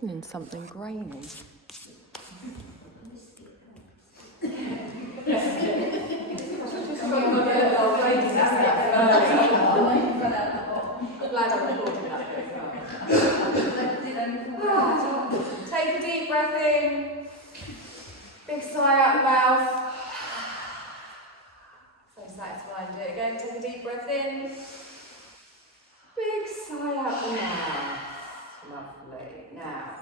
hidden in something grainy. Take a deep breath in. Big sigh out the mouth. So satisfying. Do it again. Take a deep breath in. Big sigh out the mouth. Lovely. Now,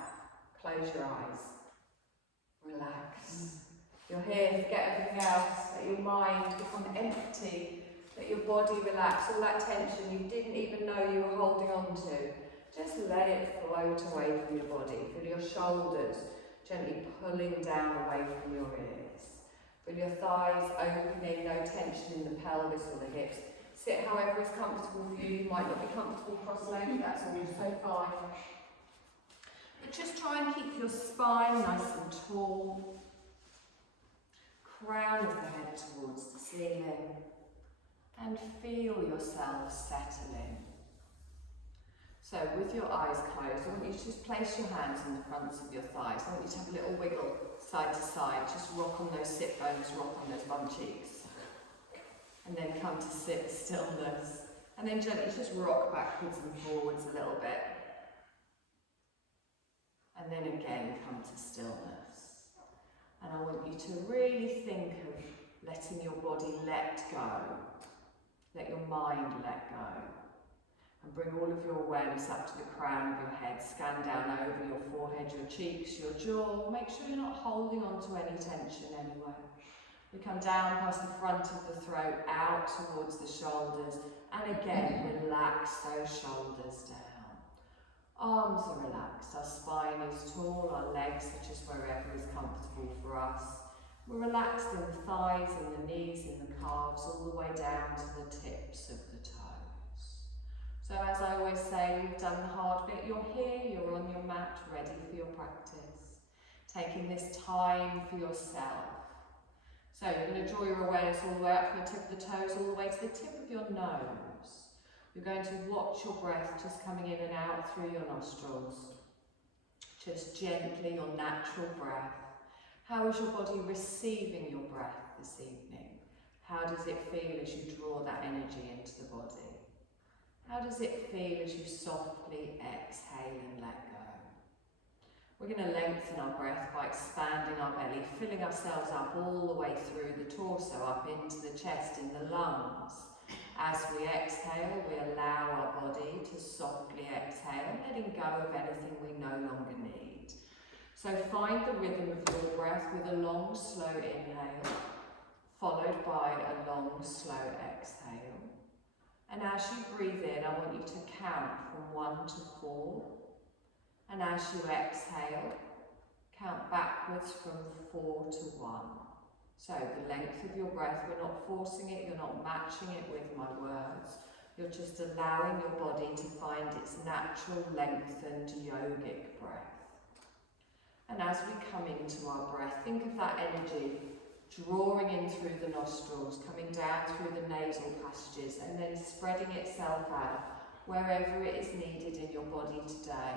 close your eyes. Relax. You're here, forget everything else. Let your mind become empty. Let your body relax. All that tension you didn't even know you were holding on to. Just let it float away from your body. Feel your shoulders gently pulling down away from your ears. Feel your thighs opening, no tension in the pelvis or the hips. Sit however is comfortable for you. You might not be comfortable cross-legged, that's also fine. But just try and keep your spine nice and tall. Crown of the head towards the ceiling. And feel yourself settling. So with your eyes closed, I want you to just place your hands on the fronts of your thighs. I want you to have a little wiggle side to side. Just rock on those sit bones, rock on those bum cheeks. And then come to sit stillness. And then gently just rock backwards and forwards a little bit. And then again come to stillness. And I want you to really think of letting your body let go. Let your mind let go. And bring all of your awareness up to the crown of your head. Scan down over your forehead, your cheeks, your jaw. Make sure you're not holding on to any tension anywhere. We come down past the front of the throat, out towards the shoulders. And again, relax those shoulders down. Arms are relaxed. Our spine is tall. Our legs are just wherever is comfortable for us. We're relaxed in the thighs and the knees and the calves, all the way down to the tips of the toes. So as I always say, we've done the hard bit. You're here, you're on your mat, ready for your practice. Taking this time for yourself. So you're going to draw your awareness all the way up from the tip of the toes, all the way to the tip of your nose. You're going to watch your breath just coming in and out through your nostrils. Just gently, your natural breath. How is your body receiving your breath this evening? How does it feel as you draw that energy into the body? How does it feel as you softly exhale and let go? We're going to lengthen our breath by expanding our belly, filling ourselves up all the way through the torso, up into the chest, in the lungs. As we exhale, we allow our body to softly exhale, letting go of anything we no longer need. So find the rhythm of your breath with a long, slow inhale, followed by a long, slow exhale. And as you breathe in, I want you to count from 1 to 4. And as you exhale, count backwards from 4 to 1. So the length of your breath, we're not forcing it, you're not matching it with my words. You're just allowing your body to find its natural lengthened yogic breath. And as we come into our breath, think of that energy drawing in through the nostrils, coming down through the nasal passages, and then spreading itself out wherever it is needed in your body today.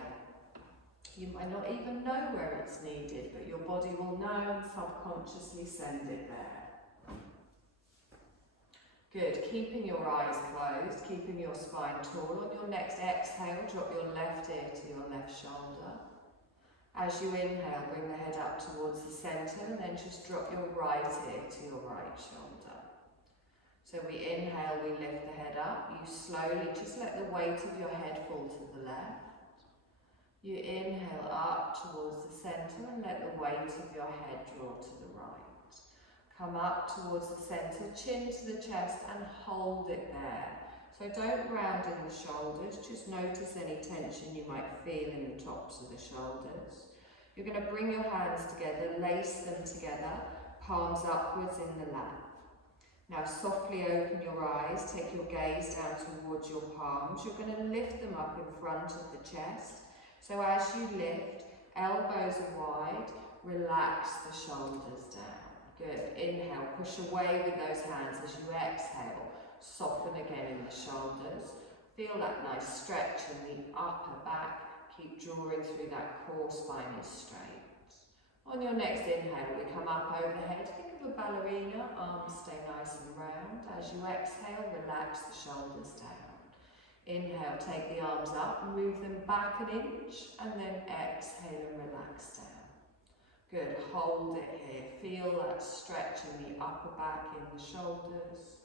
You might not even know where it's needed, but your body will know and subconsciously send it there. Good, keeping your eyes closed, keeping your spine tall. On your next exhale, drop your left ear to your left shoulder. As you inhale, bring the head up towards the centre, and then just drop your right ear to your right shoulder. So we inhale, we lift the head up. You slowly just let the weight of your head fall to the left. You inhale up towards the centre and let the weight of your head draw to the right. Come up towards the centre, chin to the chest, and hold it there. So don't round in the shoulders, just notice any tension you might feel in the tops of the shoulders. You're going to bring your hands together, lace them together, palms upwards in the lap. Now softly open your eyes, take your gaze down towards your palms. You're going to lift them up in front of the chest. So as you lift, elbows are wide, relax the shoulders down. Good. Inhale, push away with those hands. As you exhale, soften again in the shoulders. Feel that nice stretch in the upper back. Keep drawing through that core, spine is straight. On your next inhale, we come up overhead. Think of a ballerina, arms stay nice and round. As you exhale, relax the shoulders down. Inhale, take the arms up, move them back an inch, and then exhale and relax down. Good, hold it here. Feel that stretch in the upper back, in the shoulders.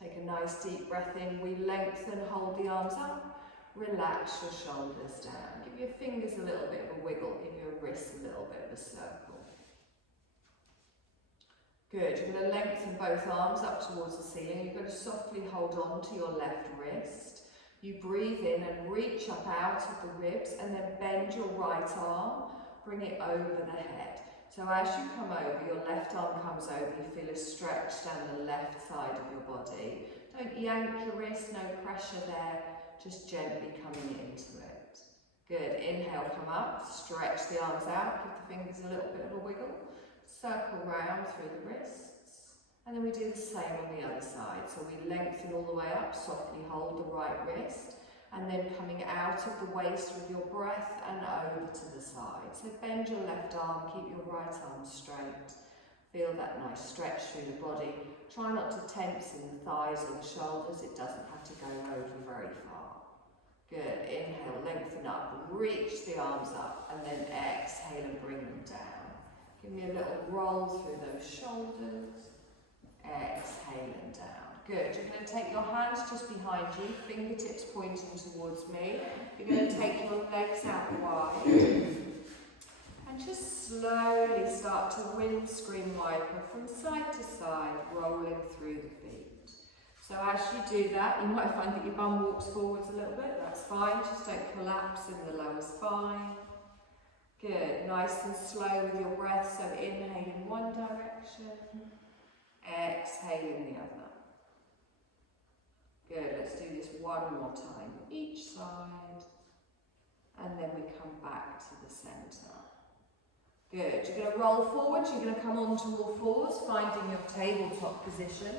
Take a nice deep breath in. We lengthen, hold the arms up. Relax your shoulders down. Give your fingers a little bit of a wiggle. Give your wrists a little bit of a circle. Good. You're going to lengthen both arms up towards the ceiling. You're going to softly hold on to your left wrist. You breathe in and reach up out of the ribs and then bend your right arm. Bring it over the head. So as you come over, your left arm comes over. You feel a stretch down the left side of your body. Don't yank your wrist, no pressure there. Just gently coming into it. Good, inhale, come up, stretch the arms out, give the fingers a little bit of a wiggle, circle round through the wrists, and then we do the same on the other side. So we lengthen all the way up, softly hold the right wrist, and then coming out of the waist with your breath and over to the side. So bend your left arm, keep your right arm straight. Feel that nice stretch through the body. Try not to tense in the thighs or the shoulders, it doesn't have to go over very far. Good, inhale, lengthen up, reach the arms up, and then exhale and bring them down. Give me a little roll through those shoulders. Exhale and down. Good, you're going to take your hands just behind you, fingertips pointing towards me. You're going to take your legs out wide. And just slowly start to windscreen wiper from side to side, rolling through the feet. So as you do that, you might find that your bum walks forwards a little bit. That's fine, just don't collapse in the lower spine. Good, nice and slow with your breath. So inhale in one direction, exhale in the other. Good, let's do this one more time, each side. And then we come back to the centre. Good, you're going to roll forward, you're going to come onto all fours, finding your tabletop position.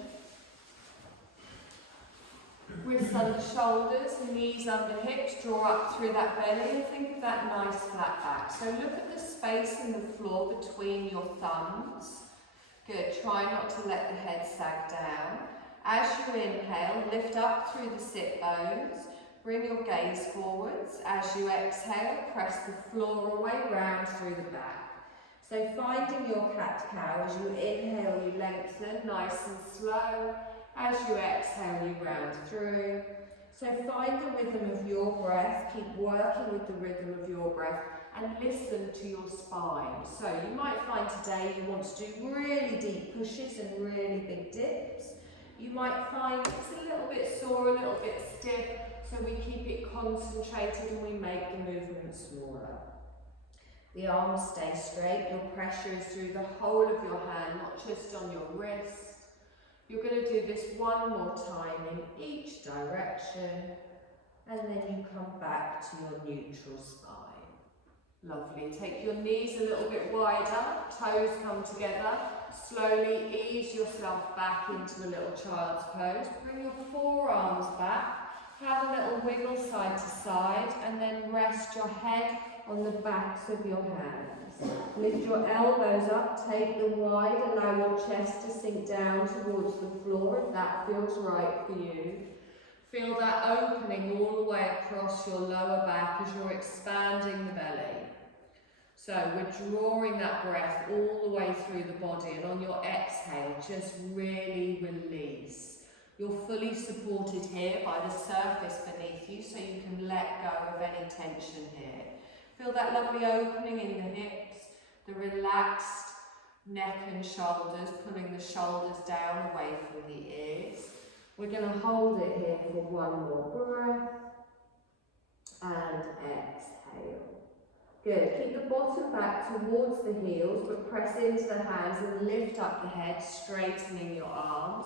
Wrists under shoulders, knees under hips, draw up through that belly and think of that nice flat back. So look at the space in the floor between your thumbs. Good, try not to let the head sag down. As you inhale, lift up through the sit bones, bring your gaze forwards. As you exhale, press the floor away, round through the back. So finding your cat-cow, as you inhale, you lengthen, nice and slow. As you exhale, you round through. So find the rhythm of your breath, keep working with the rhythm of your breath and listen to your spine. So you might find today you want to do really deep pushes and really big dips. You might find it's a little bit sore, a little bit stiff, so we keep it concentrated and we make the movement smaller. The arms stay straight, your pressure is through the whole of your hand, not just on your wrist. You're going to do this one more time in each direction, and then you come back to your neutral spine. Lovely. Take your knees a little bit wider, toes come together. Slowly ease yourself back into a little child's pose. Bring your forearms back, have a little wiggle side to side, and then rest your head on the backs of your hands. Lift your elbows up, take them wide, allow your chest to sink down towards the floor if that feels right for you. Feel that opening all the way across your lower back as you're expanding the belly. So we're drawing that breath all the way through the body, and on your exhale, just really release. You're fully supported here by the surface beneath you, so you can let go of any tension here. Feel that lovely opening in the hips, the relaxed neck and shoulders, pulling the shoulders down away from the ears. We're going to hold it here for one more breath and exhale. Good, keep the bottom back towards the heels, but press into the hands and lift up the head, straightening your arms.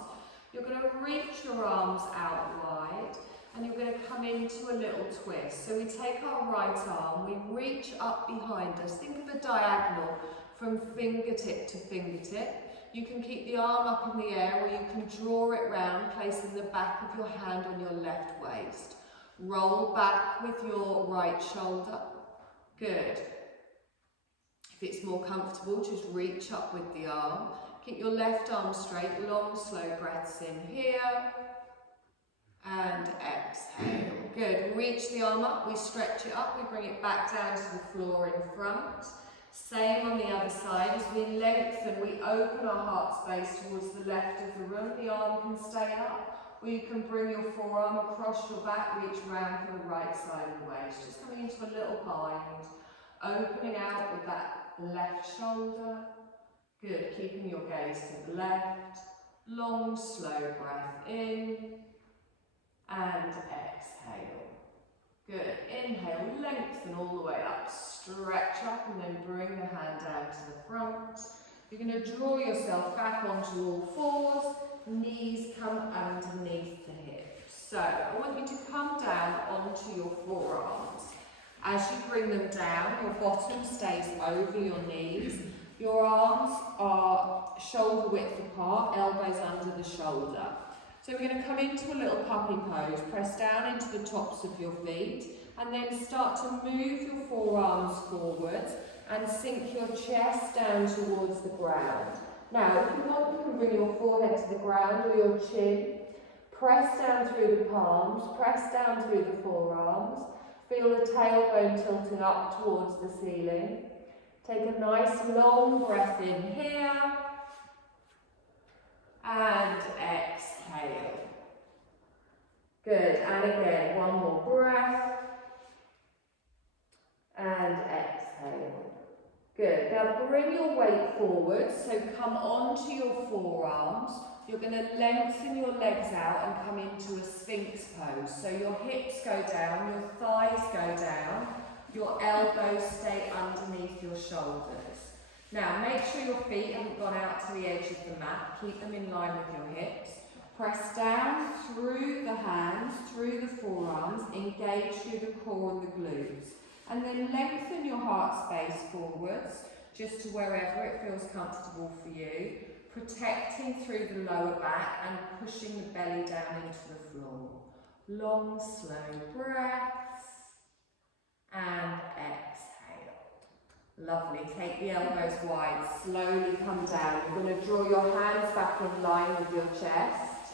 You're going to reach your arms out wide, and you're going to come into a little twist. So we take our right arm, we reach up behind us. Think of a diagonal from fingertip to fingertip. You can keep the arm up in the air, or you can draw it round, placing the back of your hand on your left waist. Roll back with your right shoulder. Good. If it's more comfortable, just reach up with the arm. Keep your left arm straight, long, slow breaths in here. And exhale. Good. Reach the arm up, we stretch it up, we bring it back down to the floor in front. Same on the other side. As we lengthen, we open our heart space towards the left of the room. The arm can stay up, or you can bring your forearm across your back, reach round for the right side of the waist. Just coming into a little bind. Opening out with that left shoulder. Good. Keeping your gaze to the left. Long, slow breath in. And exhale. Good. Inhale, lengthen all the way up. Stretch up and then bring the hand down to the front. You're going to draw yourself back onto all fours. Knees come underneath the hips. So I want you to come down onto your forearms. As you bring them down, your bottom stays over your knees. Your arms are shoulder width apart, elbows under the shoulder. So we're going to come into a little puppy pose, press down into the tops of your feet, and then start to move your forearms forwards and sink your chest down towards the ground. Now, if you want, you can bring your forehead to the ground or your chin. Press down through the palms, press down through the forearms. Feel the tailbone tilting up towards the ceiling. Take a nice long breath in here. And exhale. Good, and again, one more breath. And exhale. Good, now bring your weight forward, so come onto your forearms. You're going to lengthen your legs out and come into a Sphinx pose. So your hips go down, your thighs go down, your elbows stay underneath your shoulders. Now, make sure your feet haven't gone out to the edge of the mat. Keep them in line with your hips. Press down through the hands, through the forearms, engage through the core and the glutes. And then lengthen your heart space forwards, just to wherever it feels comfortable for you. Protecting through the lower back and pushing the belly down into the floor. Long, slow breaths. And exhale. Lovely. Take the elbows wide. Slowly come down. You're going to draw your hands back in line with your chest.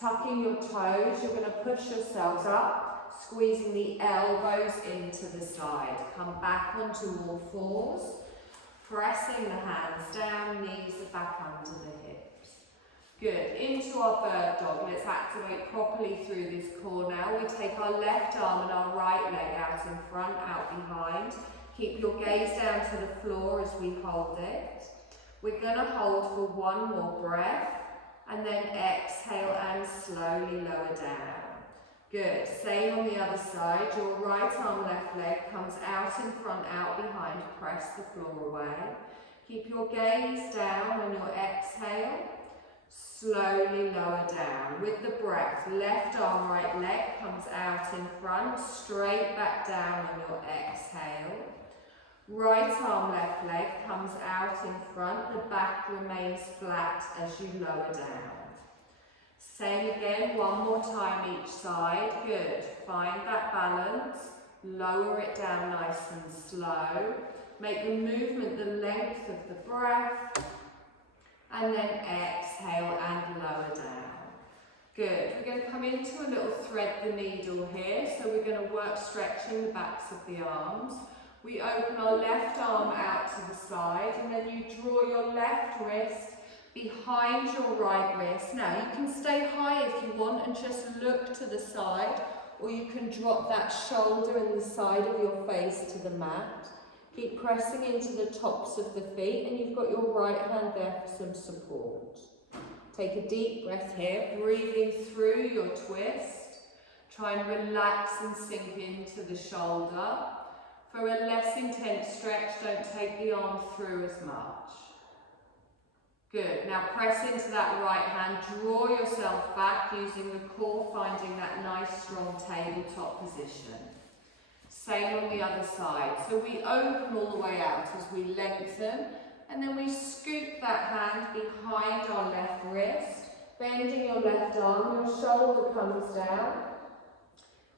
Tucking your toes. You're going to push yourselves up. Squeezing the elbows into the side. Come back onto all fours. Pressing the hands down. Knees are back under the hips. Good. Into our bird dog. Let's activate properly through this core now. We take our left arm and our right leg out in front, out behind. Keep your gaze down to the floor as we hold it. We're going to hold for one more breath and then exhale and slowly lower down. Good. Same on the other side. Your right arm, left leg comes out in front, out behind. Press the floor away. Keep your gaze down on your exhale. Slowly lower down. With the breath, left arm, right leg comes out in front, straight back down on your exhale. Right arm, left leg comes out in front, the back remains flat as you lower down. Same again, one more time each side. Good. Find that balance. Lower it down nice and slow. Make the movement the length of the breath. And then exhale and lower down. Good. We're going to come into a little thread the needle here. So we're going to work stretching the backs of the arms. We open our left arm out to the side and then you draw your left wrist behind your right wrist. Now you can stay high if you want and just look to the side, or you can drop that shoulder and the side of your face to the mat. Keep pressing into the tops of the feet and you've got your right hand there for some support. Take a deep breath here, breathing through your twist. Try and relax and sink into the shoulder. For a less intense stretch, don't take the arm through as much. Good. Now press into that right hand, draw yourself back using the core, finding that nice strong tabletop position. Same on the other side. So we open all the way out as we lengthen, and then we scoop that hand behind our left wrist, bending your left arm, your shoulder comes down.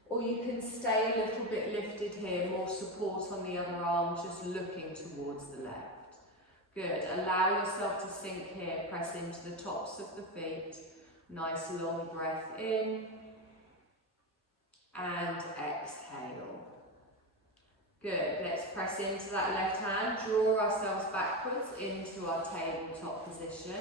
Or you can stay a little bit lifted here, more support on the other arm, just looking towards the left. Good, allow yourself to sink here, press into the tops of the feet. Nice long breath in and exhale. Good, let's press into that left hand, draw ourselves backwards into our tabletop position.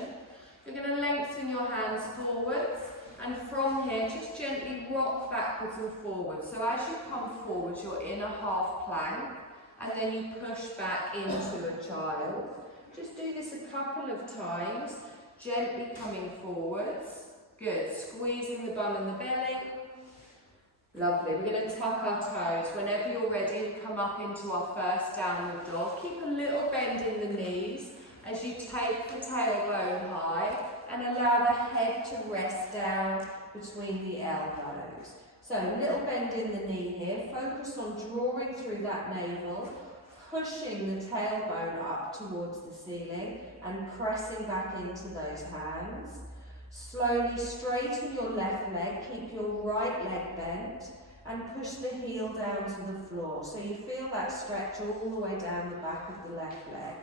You're going to lengthen your hands forwards, and from here just gently rock backwards and forwards. So as you come forwards, you're in a half plank, and then you push back into a child. Just do this a couple of times, gently coming forwards. Good, squeezing the bum and the belly. Lovely, we're going to tuck our toes. Whenever you're ready, come up into our first downward dog. Keep a little bend in the knees as you take the tailbone high and allow the head to rest down between the elbows. So a little bend in the knee here. Focus on drawing through that navel, pushing the tailbone up towards the ceiling and pressing back into those hands. Slowly straighten your left leg, keep your right leg bent and push the heel down to the floor. So you feel that stretch all the way down the back of the left leg.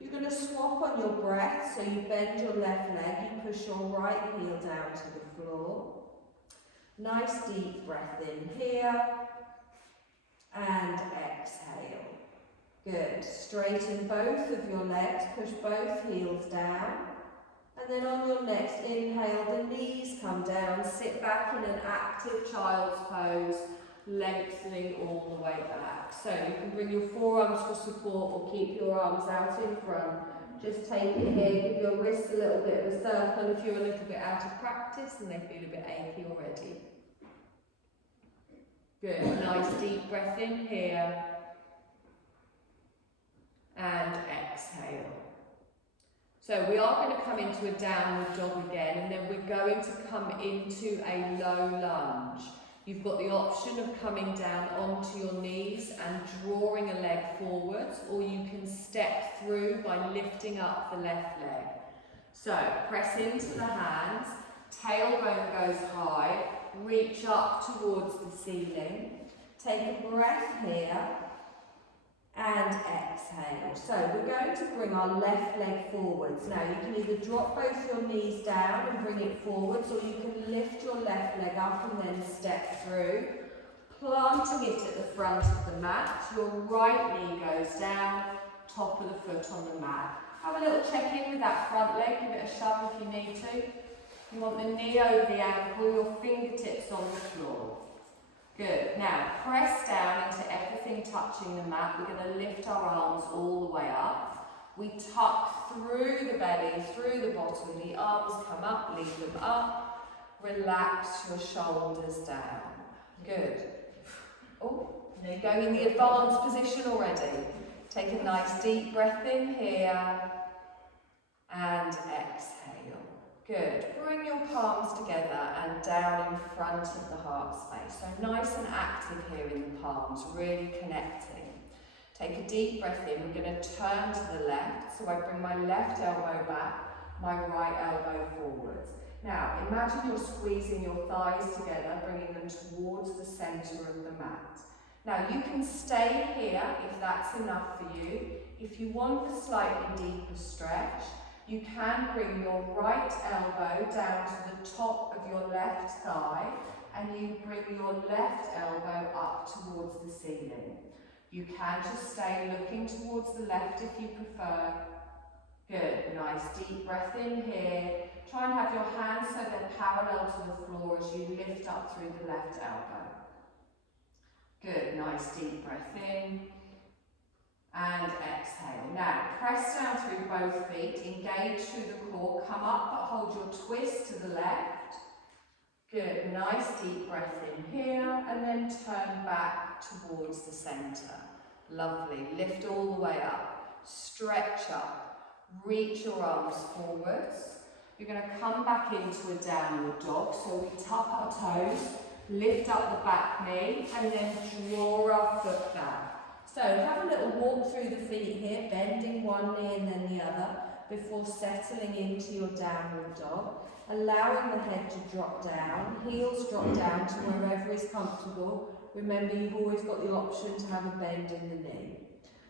You're going to swap on your breath, so you bend your left leg, you push your right heel down to the floor. Nice deep breath in here and exhale. Good, straighten both of your legs, push both heels down. And then on your next inhale, the knees come down, sit back in an active child's pose, lengthening all the way back. So you can bring your forearms for support or keep your arms out in front. Just take it here, give your wrists a little bit of a circle if you're a little bit out of practice and they feel a bit achy already. Good, nice deep breath in here. And exhale. So we are going to come into a downward dog again, and then we're going to come into a low lunge. You've got the option of coming down onto your knees and drawing a leg forwards, or you can step through by lifting up the left leg. So press into the hands, tailbone goes high, reach up towards the ceiling. Take a breath here. And exhale. So we're going to bring our left leg forwards. Now you can either drop both your knees down and bring it forwards, or you can lift your left leg up and then step through, planting it at the front of the mat. Your right knee goes down, top of the foot on the mat. Have a little check in with that front leg, give it a shove if you need to. You want the knee over the ankle, your fingertips on the floor. Good. Now press down into everything touching the mat. We're going to lift our arms all the way up. We tuck through the belly, through the bottom. The arms come up, lead them up. Relax your shoulders down. Good. Oh, you're going in the advanced position already. Take a nice deep breath in here and exhale. Good. Bring your palms together and down in front of the heart space. So nice and active here in the palms, really connecting. Take a deep breath in. We're going to turn to the left. So I bring my left elbow back, my right elbow forwards. Now imagine you're squeezing your thighs together, bringing them towards the centre of the mat. Now you can stay here if that's enough for you. If you want a slightly deeper stretch, you can bring your right elbow down to the top of your left thigh and you bring your left elbow up towards the ceiling. You can just stay looking towards the left if you prefer. Good, nice deep breath in here. Try and have your hands so they're parallel to the floor as you lift up through the left elbow. Good, nice deep breath in. And exhale. Now, press down through both feet, engage through the core, come up but hold your twist to the left. Good, nice deep breath in here and then turn back towards the centre. Lovely, lift all the way up, stretch up, reach your arms forwards. You're going to come back into a downward dog, so we tuck our toes, lift up the back knee and then draw our foot back. So have a little walk through the feet here, bending one knee and then the other, before settling into your downward dog, allowing the head to drop down, heels drop down to wherever is comfortable. Remember, you've always got the option to have a bend in the knee.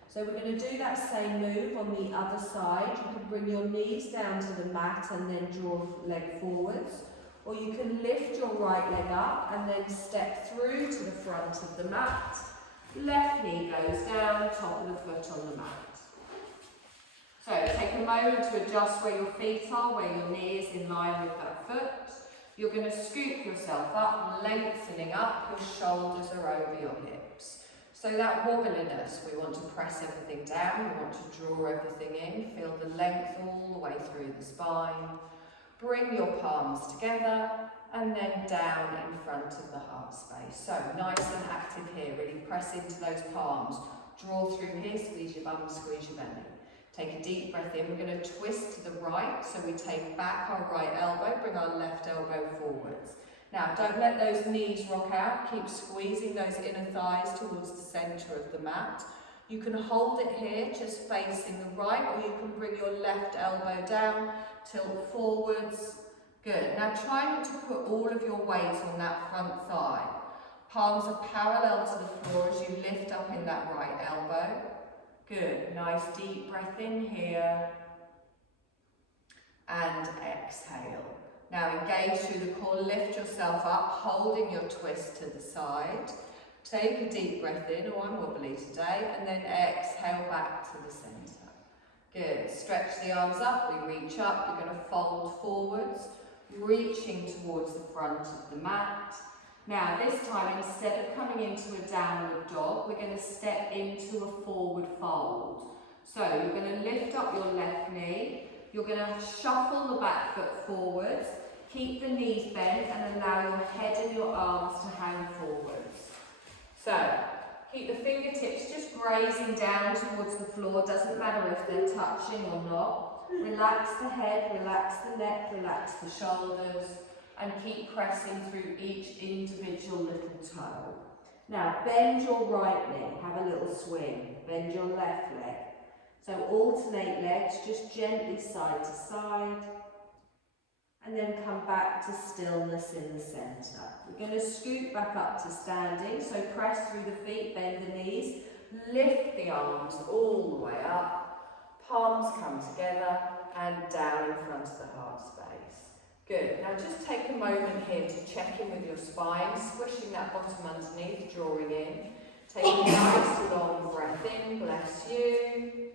So we're going to do that same move on the other side. You can bring your knees down to the mat and then draw leg forwards. Or you can lift your right leg up and then step through to the front of the mat. Left knee goes down, top of the foot on the mat. So take a moment to adjust where your feet are, where your knee is in line with that foot. You're going to scoop yourself up, lengthening up, your shoulders are over your hips. So that wobbliness, we want to press everything down, we want to draw everything in, feel the length all the way through the spine. Bring your palms together and then down in front of the heart space. So nice and active here, really press into those palms. Draw through here, squeeze your bum, squeeze your belly. Take a deep breath in. We're going to twist to the right, so we take back our right elbow, bring our left elbow forwards. Now, don't let those knees rock out. Keep squeezing those inner thighs towards the centre of the mat. You can hold it here, just facing the right, or you can bring your left elbow down, tilt forwards. Good. Now, try not to put all of your weight on that front thigh. Palms are parallel to the floor as you lift up in that right elbow. Good. Nice deep breath in here. And exhale. Now engage through the core, lift yourself up, holding your twist to the side. Take a deep breath in, oh I'm wobbly today, and then exhale back to the centre. Good, stretch the arms up, we reach up, you're going to fold forwards, reaching towards the front of the mat. Now this time, instead of coming into a downward dog, we're going to step into a forward fold. So you're going to lift up your left knee, you're going to shuffle the back foot forwards, keep the knees bent and allow your head and your arms to hang forwards. So, keep the fingertips just grazing down towards the floor, doesn't matter if they're touching or not. Relax the head, relax the neck, relax the shoulders, and keep pressing through each individual little toe. Now, bend your right knee, have a little swing, bend your left leg. So alternate legs, just gently side to side, and then come back to stillness in the centre. We're going to scoot back up to standing, so press through the feet, bend the knees, lift the arms all the way up, palms come together and down in front of the heart space. Good. Now just take a moment here to check in with your spine, squishing that bottom underneath, drawing in. Take a nice long breath in, bless you.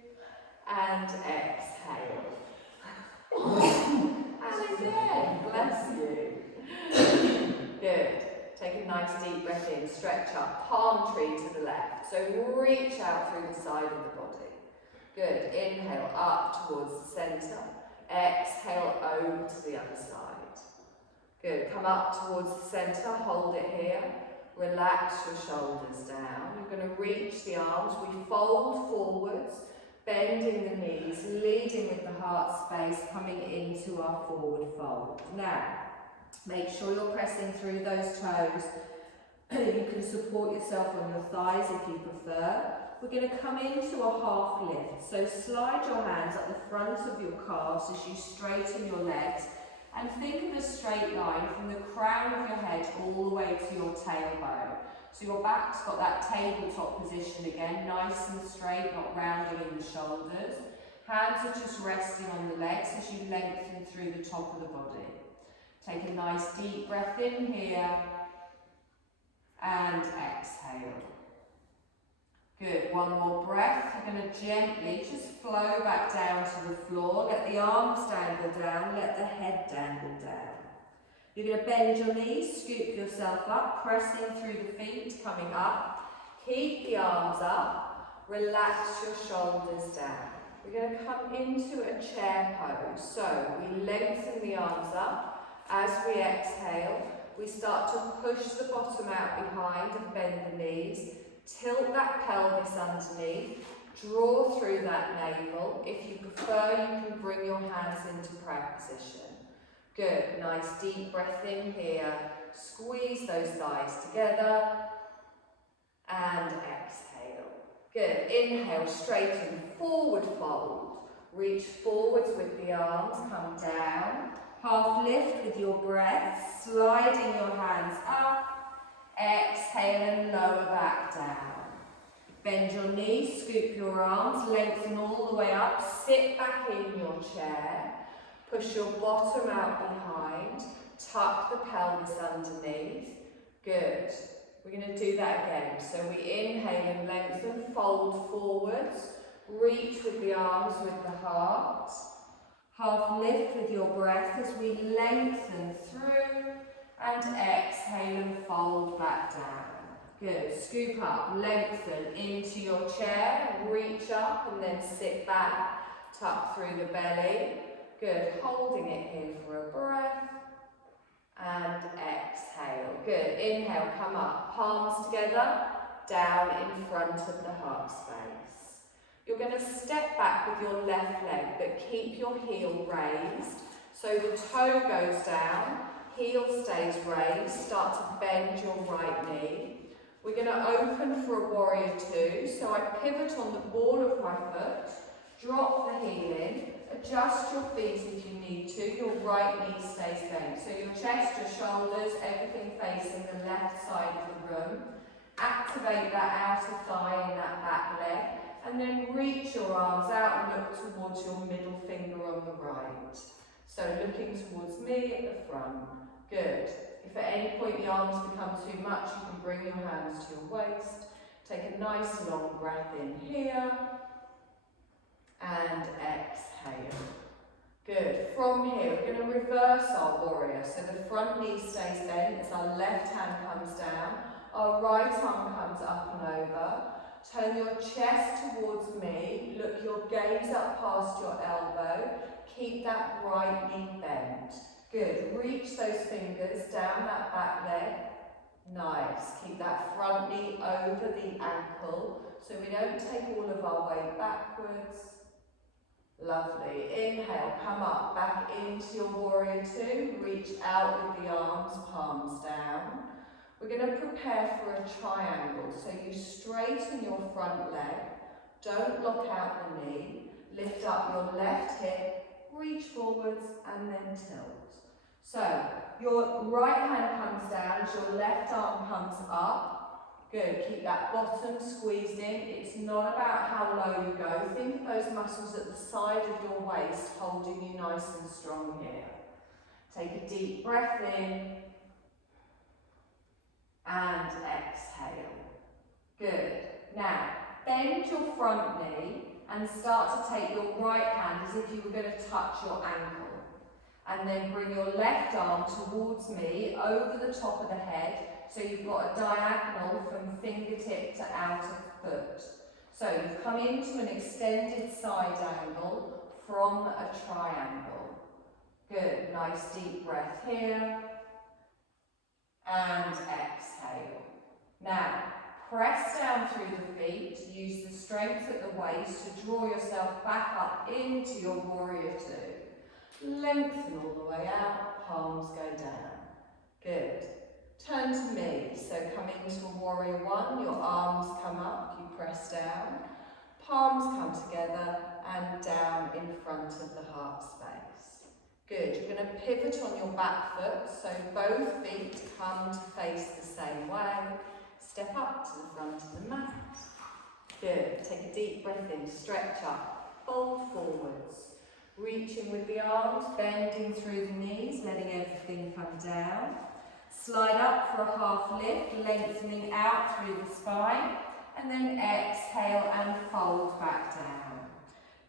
And exhale. And again, bless you. Good. Take a nice deep breath in, stretch up, palm tree to the left. So reach out through the side of the body. Good. Inhale up towards the centre. Exhale over to the other side. Good. Come up towards the centre, hold it here. Relax your shoulders down. You're going to reach the arms. We fold forwards. Bending the knees, leading with the heart space, coming into our forward fold. Now, make sure you're pressing through those toes. You can support yourself on your thighs if you prefer. We're going to come into a half lift. So slide your hands up the front of your calves as you straighten your legs. And think of a straight line from the crown of your head all the way to your tailbone. So your back's got that tabletop position again, nice and straight, not rounding in the shoulders. Hands are just resting on the legs as you lengthen through the top of the body. Take a nice deep breath in here and exhale. Good, one more breath. You're going to gently just flow back down to the floor. Let the arms dangle down, let the head dangle down. You're going to bend your knees, scoop yourself up, pressing through the feet, coming up. Keep the arms up, relax your shoulders down. We're going to come into a chair pose. So we lengthen the arms up. As we exhale, we start to push the bottom out behind and bend the knees. Tilt that pelvis underneath. Draw through that navel. If you prefer, you can bring your hands into prayer position. Good, nice deep breath in here. Squeeze those thighs together. And exhale. Good, inhale, straighten, forward fold. Reach forwards with the arms, come down. Half lift with your breath, sliding your hands up. Exhale and lower back down. Bend your knees, scoop your arms, lengthen all the way up. Sit back in your chair. Push your bottom out behind. Tuck the pelvis underneath. Good. We're going to do that again. So we inhale and lengthen, fold forwards. Reach with the arms with the heart. Half lift with your breath as we lengthen through and exhale and fold back down. Good. Scoop up, lengthen into your chair, reach up and then sit back, tuck through the belly. Good. Holding it here for a breath and exhale. Good. Inhale, come up, palms together, down in front of the heart space. You're going to step back with your left leg, but keep your heel raised. So the toe goes down, heel stays raised, start to bend your right knee. We're going to open for a warrior two. So I pivot on the ball of my foot, drop the heel in, adjust your feet if you need to, your right knee stays bent. So your chest, your shoulders, everything facing the left side of the room. Activate that outer thigh and that back leg. And then reach your arms out and look towards your middle finger on the right. So looking towards me at the front. Good. If at any point the arms become too much, you can bring your hands to your waist. Take a nice long breath in here. And exhale. Good. From here, we're going to reverse our warrior. So the front knee stays bent as our left hand comes down. Our right arm comes up and over. Turn your chest towards me, look your gaze up past your elbow, keep that right knee bent. Good, reach those fingers down that back leg. Nice, keep that front knee over the ankle so we don't take all of our weight backwards. Lovely, inhale, come up, back into your warrior two, reach out with the arms, palms down. We're going to prepare for a triangle, so you straighten your front leg, don't lock out the knee, lift up your left hip, reach forwards and then tilt. So your right hand comes down as your left arm comes up. Good, keep that bottom squeezed in. It's not about how low you go. Think of those muscles at the side of your waist holding you nice and strong here. Take a deep breath in. And exhale. Good. Now, bend your front knee and start to take your right hand as if you were going to touch your ankle. And then bring your left arm towards me over the top of the head so you've got a diagonal from fingertip to outer foot. So you've come into an extended side angle from a triangle. Good. Nice deep breath here. And exhale. Now, press down through the feet, use the strength at the waist to draw yourself back up into your warrior two. Lengthen all the way out, palms go down. Good. Turn to me, so come into a warrior one, your arms come up, you press down, palms come together and down in front of the heart space. Good, you're going to pivot on your back foot, so both feet come to face the same way. Step up to the front of the mat. Good, take a deep breath in, stretch up, fold forwards. Reaching with the arms, bending through the knees, letting everything come down. Slide up for a half lift, lengthening out through the spine, and then exhale and fold back down.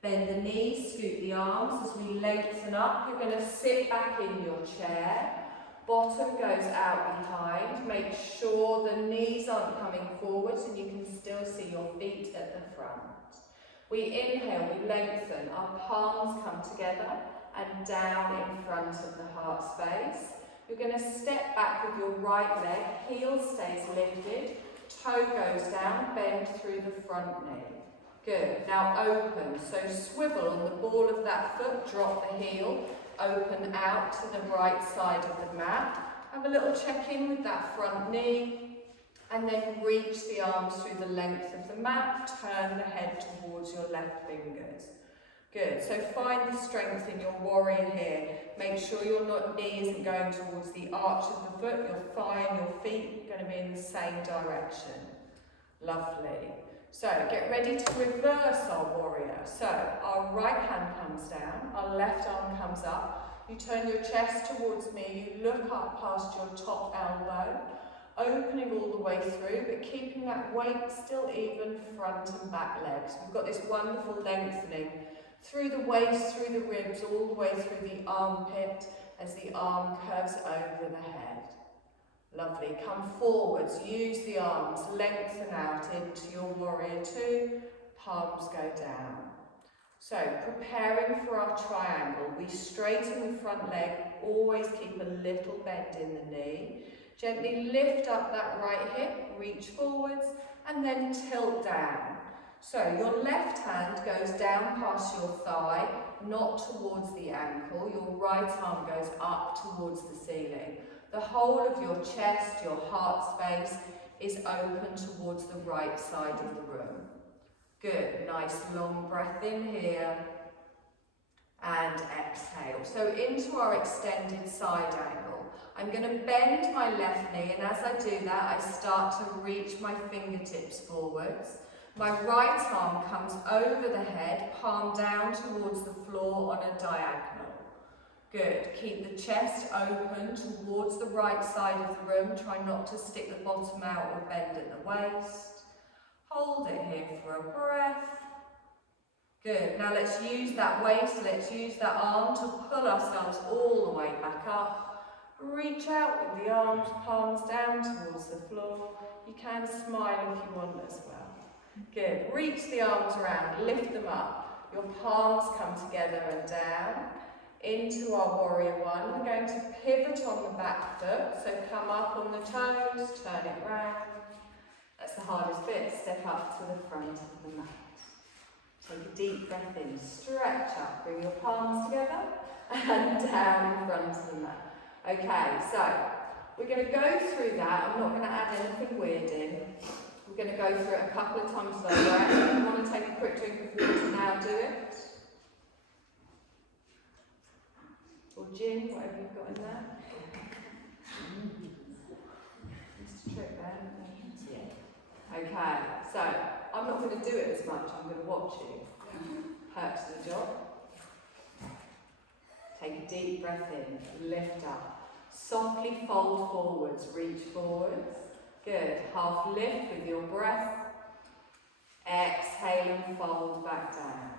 Bend the knees, scoop the arms as we lengthen up. You're going to sit back in your chair. Bottom goes out behind. Make sure the knees aren't coming forwards and you can still see your feet at the front. We inhale, we lengthen. Our palms come together and down in front of the heart space. You're going to step back with your right leg. Heel stays lifted. Toe goes down. Bend through the front knee. Good. Now open. So swivel on the ball of that foot, drop the heel, open out to the right side of the mat. Have a little check-in with that front knee and then reach the arms through the length of the mat. Turn the head towards your left fingers. Good, so find the strength in your warrior here. Make sure your knee isn't going towards the arch of the foot, your thigh and your feet are going to be in the same direction. Lovely. So get ready to reverse our warrior. So our right hand comes down, our left arm comes up. You turn your chest towards me, you look up past your top elbow, opening all the way through, but keeping that weight still even front and back legs. We've got this wonderful lengthening through the waist, through the ribs, all the way through the armpit as the arm curves over the head. Lovely. Come forwards, use the arms, lengthen out into your warrior two, palms go down. So, preparing for our triangle, we straighten the front leg, always keep a little bend in the knee. Gently lift up that right hip, reach forwards, and then tilt down. So your left hand goes down past your thigh, not towards the ankle. Your right arm goes up towards the ceiling. The whole of your chest, your heart space, is open towards the right side of the room. Good, nice long breath in here. And exhale. So into our extended side angle. I'm going to bend my left knee, and as I do that, I start to reach my fingertips forwards. My right arm comes over the head, palm down towards the floor on a diagonal. Good. Keep the chest open towards the right side of the room. Try not to stick the bottom out or bend at the waist. Hold it here for a breath. Good. Now let's use that waist, let's use that arm to pull ourselves all the way back up. Reach out with the arms, palms down towards the floor. You can smile if you want as well. Good. Reach the arms around, lift them up. Your palms come together and down. Into our warrior one. We're going to pivot on the back foot. So come up on the toes, turn it round. That's the hardest bit. Step up to the front of the mat. Take a deep breath in, stretch up, bring your palms together and down in front of the mat. Okay, so we're going to go through that. I'm not going to add anything weird in. We're going to go through it a couple of times slower. If you want to take a quick drink of water now, do it. Or gin, whatever you've got in there. Just a trick there. Yeah. Okay, so I'm not going to do it as much, I'm going to watch you. Perks of the job. Take a deep breath in, lift up. Softly fold forwards, reach forwards. Good. Half lift with your breath. Exhale and fold back down.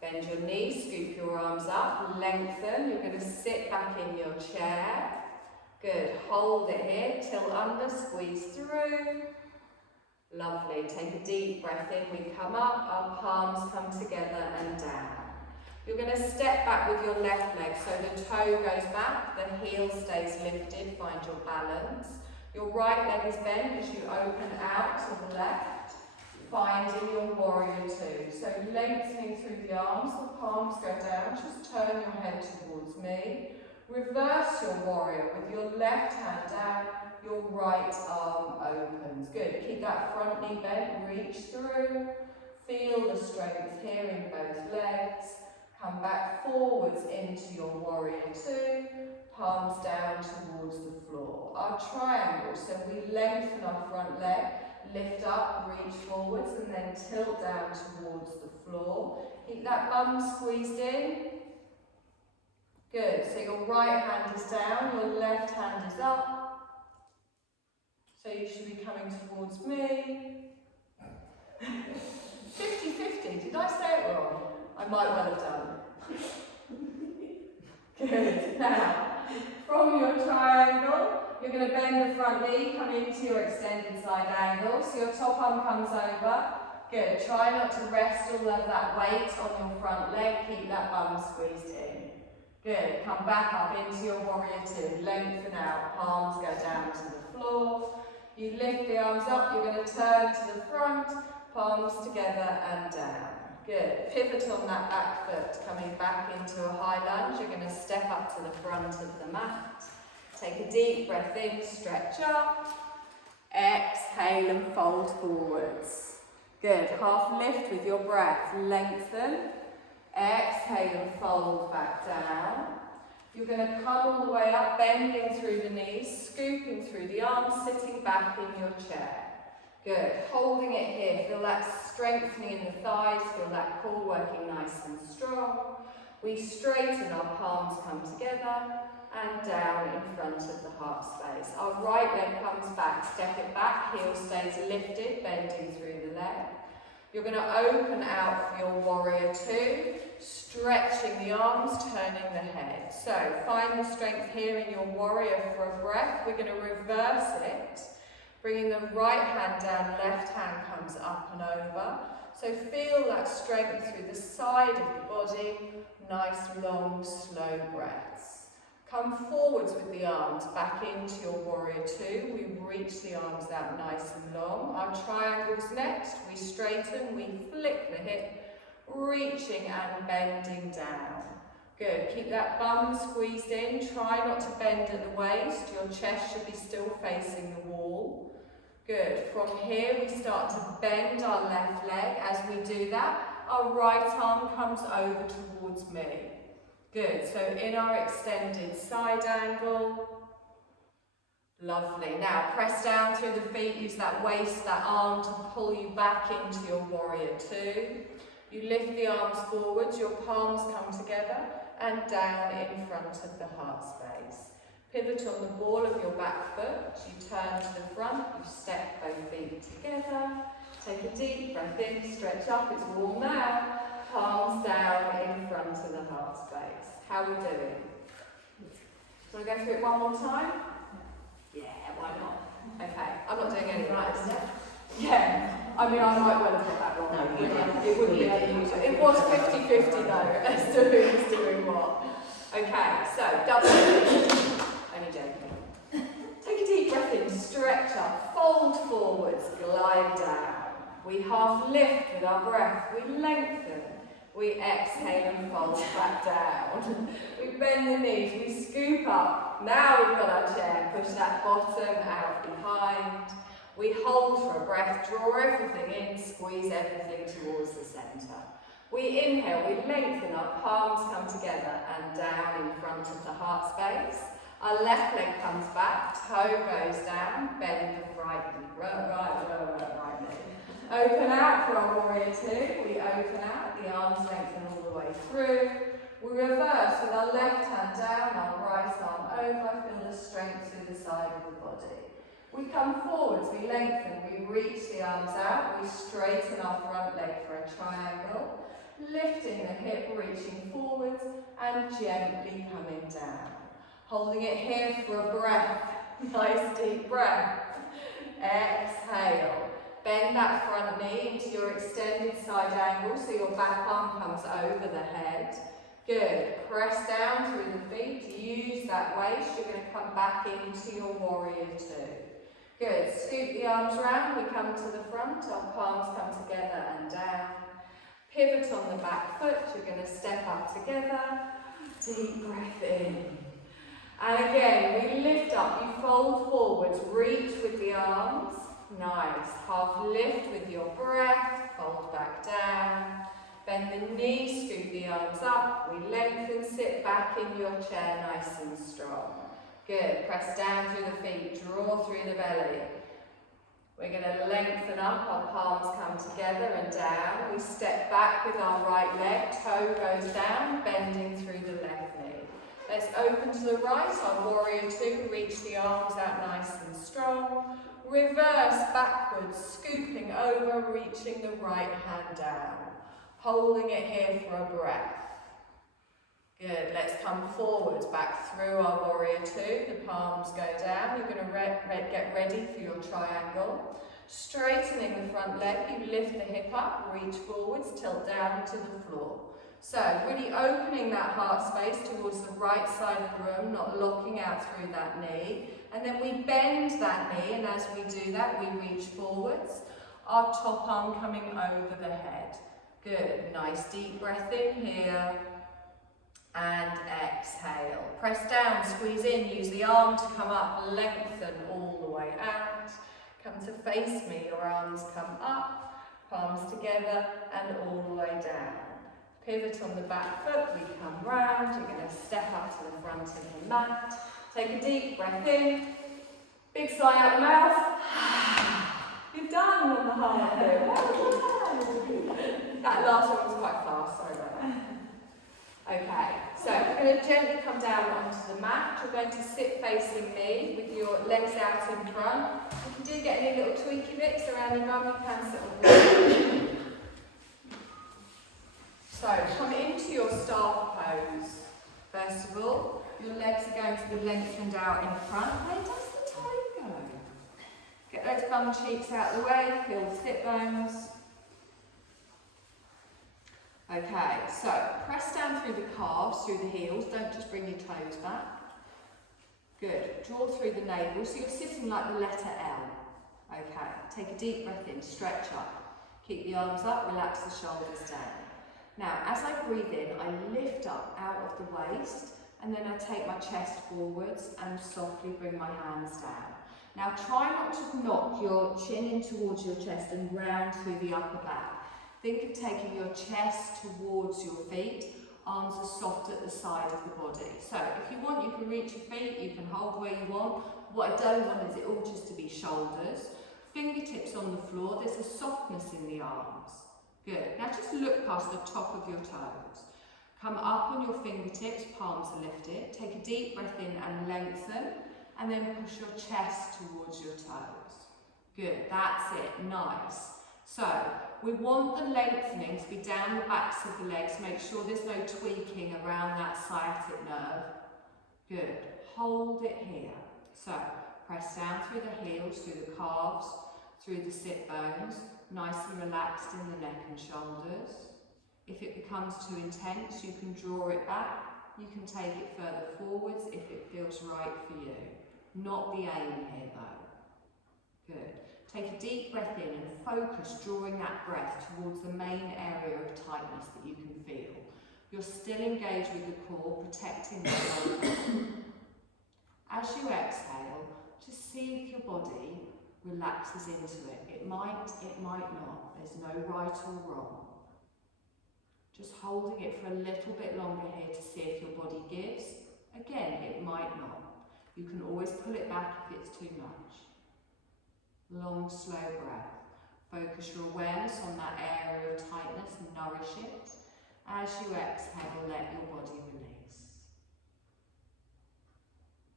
Bend your knees, scoop your arms up, lengthen. You're going to sit back in your chair. Good. Hold it here, tilt under, squeeze through. Lovely. Take a deep breath in. We come up, our palms come together and down. You're going to step back with your left leg, so the toe goes back, the heel stays lifted, find your balance. Your right leg is bent as you open out to the left, finding your warrior two. So lengthening through the arms, the palms go down, just turn your head towards me. Reverse your warrior with your left hand down, your right arm opens. Good, keep that front knee bent, reach through. Feel the strength here in both legs. Come back forwards into your warrior two, palms down towards the floor. Our triangle, so we lengthen our front leg, lift up, reach forwards, and then tilt down towards the floor. Keep that bum squeezed in. Good, so your right hand is down, your left hand is up. So you should be coming towards me. 50-50, did I say it wrong? I might well have done. Good. Now, from your triangle, you're going to bend the front knee, come into your extended side angle. So your top arm comes over. Good. Try not to rest all of that weight on your front leg. Keep that bum squeezed in. Good. Come back up into your warrior two. Lengthen out. Palms go down to the floor. You lift the arms up. You're going to turn to the front. Palms together and down. Good. Pivot on that back foot, coming back into a high lunge. You're going to step up to the front of the mat. Take a deep breath in, stretch up. Exhale and fold forwards. Good. Half lift with your breath. Lengthen. Exhale and fold back down. You're going to come all the way up, bending through the knees, scooping through the arms, sitting back in your chair. Good. Holding it here. Feel that strengthening in the thighs. Feel that core working nice and strong. We straighten, our palms come together and down in front of the heart space. Our right leg comes back, step it back, heel stays lifted, bending through the leg. You're going to open out for your warrior two, stretching the arms, turning the head. So find the strength here in your warrior for a breath. We're going to reverse it, bringing the right hand down, left hand comes up and over. So feel that strength through the side of the body, nice long slow breaths. Come forwards with the arms back into your warrior two. We reach the arms out nice and long. Our triangles next. We straighten, we flick the hip, reaching and bending down. Good. Keep that bum squeezed in. Try not to bend at the waist. Your chest should be still facing the wall. Good. From here we start to bend our left leg. As we do that, our right arm comes over towards me. Good, so in our extended side angle. Lovely. Now press down through the feet, use that waist, that arm to pull you back into your warrior two. You lift the arms forwards, your palms come together and down in front of the heart space. Pivot on the ball of your back foot, you turn to the front, you step both feet together. Take a deep breath in, stretch up, it's warm now. Palms down in front of the heart space. How are we doing? Do you want to go through it one more time? Yeah, why not? Okay, I'm not doing any right stuff. Yeah, I mean, I might well have got that wrong. No, it wouldn't be unusual. It was 50-50 though, as to who was doing what. Okay, so double only joking. Take a deep breath in, stretch up, fold forwards, glide down. We half lift with our breath, we lengthen. We exhale and fold back down. We bend the knees, we scoop up. Now we've got our chair, push that bottom out behind. We hold for a breath, draw everything in, squeeze everything towards the centre. We inhale, we lengthen, our palms come together and down in front of the heart space. Our left leg comes back, toe goes down, bend the right knee. Open out for our warrior two. We open out, the arms lengthen all the way through. We reverse with our left hand down, our right arm over. Feel the strength through the side of the body. We come forwards, we lengthen, we reach the arms out. We straighten our front leg for a triangle. Lifting the hip, reaching forwards and gently coming down. Holding it here for a breath. Nice deep breath. Exhale. Bend that front knee into your extended side angle so your back arm comes over the head. Good. Press down through the feet. Use that waist. You're going to come back into your warrior two. Good. Scoop the arms round. We come to the front. Our palms come together and down. Pivot on the back foot. You're going to step up together. Deep breath in. And again, we lift up. You fold forwards. Reach with the arms. Nice. Half lift with your breath. Fold back down. Bend the knees, scoop the arms up. We lengthen, sit back in your chair nice and strong. Good. Press down through the feet. Draw through the belly. We're going to lengthen up. Our palms come together and down. We step back with our right leg. Toe goes down, bending through the left knee. Let's open to the right. Our warrior two. Reach the arms out nice and strong. Reverse backwards, scooping over, reaching the right hand down. Holding it here for a breath. Good, let's come forwards, back through our warrior two. The palms go down. You're going to get ready for your triangle. Straightening the front leg, you lift the hip up, reach forwards, tilt down to the floor. So, really opening that heart space towards the right side of the room, not locking out through that knee. And then we bend that knee, and as we do that, we reach forwards. Our top arm coming over the head. Good, nice deep breath in here. And exhale. Press down, squeeze in, use the arm to come up, lengthen all the way out. Come to face me, your arms come up, palms together, and all the way down. Pivot on the back foot, we come round, you're going to step up to the front of the mat. Take a deep breath in, big sigh out the mouth. You've done on the hard bit, well done. That last one was quite fast, sorry about that. Okay, so we're going to gently come down onto the mat. You're going to sit facing me with your legs out in front. If you do get any little tweaky bits around your bum, you can sit on the floor. So come into your star pose. First of all, your legs are going to be lengthened out in front. Where does the toe go? Get those bum cheeks out of the way, feel the sit bones. Okay, so press down through the calves, through the heels, don't just bring your toes back. Good, draw through the navel, so you're sitting like the letter L. Okay, take a deep breath in, stretch up. Keep the arms up, relax the shoulders down. Now, as I breathe in, I lift up out of the waist, and then I take my chest forwards and softly bring my hands down. Now, try not to knock your chin in towards your chest and round through the upper back. Think of taking your chest towards your feet. Arms are soft at the side of the body. So if you want, you can reach your feet, you can hold where you want. What I don't want is it all just to be shoulders. Fingertips on the floor, there's a softness in the arms. Good. Now just look past the top of your toes. Come up on your fingertips, palms are lifted. Take a deep breath in and lengthen. And then push your chest towards your toes. Good, that's it, nice. So, we want the lengthening to be down the backs of the legs. Make sure there's no tweaking around that sciatic nerve. Good. Hold it here. So, press down through the heels, through the calves, through the sit bones. Nice and relaxed in the neck and shoulders. If it becomes too intense, you can draw it back. You can take it further forwards if it feels right for you. Not the aim here though. Good. Take a deep breath in and focus drawing that breath towards the main area of tightness that you can feel. You're still engaged with the core, protecting the shoulders. As you exhale, just see if your body relaxes into it. It might not. There's no right or wrong. Just holding it for a little bit longer here to see if your body gives. Again, it might not. You can always pull it back if it's too much. Long, slow breath. Focus your awareness on that area of tightness and nourish it. As you exhale, let your body release.